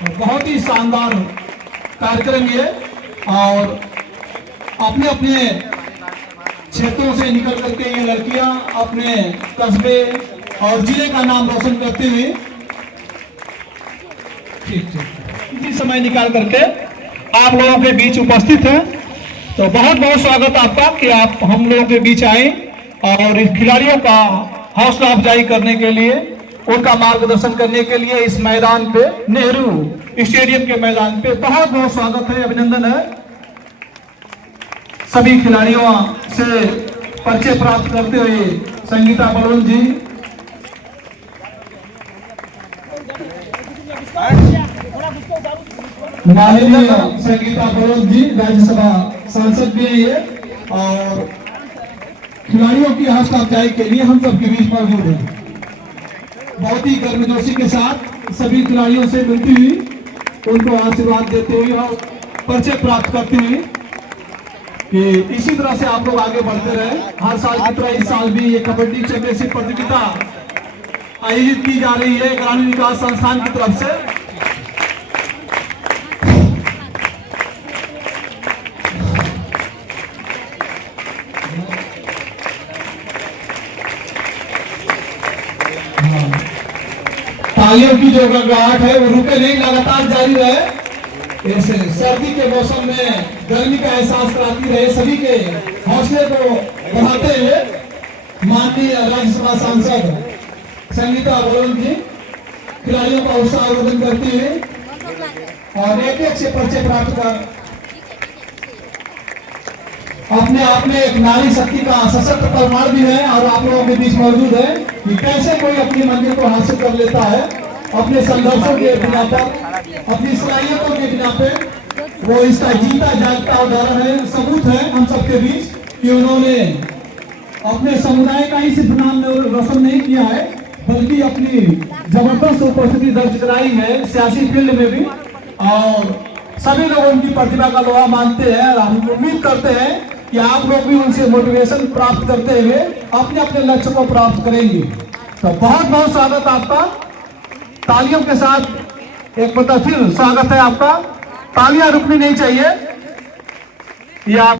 बहुत ही शानदार कार्यक्रम ये, और अपने अपने क्षेत्रों से निकल करके ये लड़कियां अपने कस्बे और जिले का नाम रोशन करते हुए इसी समय निकाल करके आप लोगों के बीच उपस्थित हैं। तो बहुत बहुत स्वागत आपका कि आप हम लोगों के बीच आए और इस खिलाड़ियों का हौसला अफजाई करने के लिए, उनका मार्गदर्शन करने के लिए इस मैदान पे, नेहरू स्टेडियम के मैदान पे बहुत बहुत स्वागत है, अभिनंदन है। सभी खिलाड़ियों से परिचय प्राप्त करते हुए संगीता बलवंत जी, माननीय संगीता बलवंत जी राज्यसभा सांसद भी है ये, और खिलाड़ियों की हौसला अफजाई के लिए हम सबके बीच मौजूद हैं। बहुत ही गर्मजोशी के साथ सभी खिलाड़ियों से मिलती हुई, उनको आशीर्वाद देते हुए और परिचय प्राप्त करते हुए कि इसी तरह से आप लोग आगे बढ़ते रहे। हर साल की तरह इस साल भी ये कबड्डी चैंपियनशिप प्रतियोगिता आयोजित की जा रही है ग्रामीण विकास संस्थान की तरफ से। तालियों की जो गड़गड़ाहट है वो रुके नहीं, लगातार जारी रहे। ऐसे सर्दी के मौसम में गर्मी का एहसास कराती रहे, सभी के हौसले को बढ़ाते हुए माननीय राज्यसभा सांसद संगीता बलवंत जी खिलाड़ियों का उत्साहवर्धन करते हुए और एक एक से परिचय प्राप्त कर अपने आप में एक नारी शक्ति का सशक्त प्रमाण भी है, और आप लोगों के बीच मौजूद है कि कैसे कोई अपनी मंजिल को हासिल कर लेता है अपने संघर्षों के बिना पर, अपनी सलाहियतों के बिना पे। वो इसका जीता जागता उदाहरण है, सबूत है हम सबके बीच कि उन्होंने अपने समुदाय का ही सिर्फ नाम रोशन नहीं किया है, बल्कि अपनी जबरदस्त उपस्थिति दर्ज कराई है सियासी फील्ड में भी, और सभी लोग उनकी प्रतिभा का लोहा मानते हैं। और हम उम्मीद करते हैं कि आप लोग भी उनसे मोटिवेशन प्राप्त करते हुए अपने अपने लक्ष्य को प्राप्त करेंगे। तो बहुत बहुत स्वागत आपका, तालियों के साथ एक बार फिर स्वागत है आपका। तालियां रुकनी नहीं चाहिए। ये आप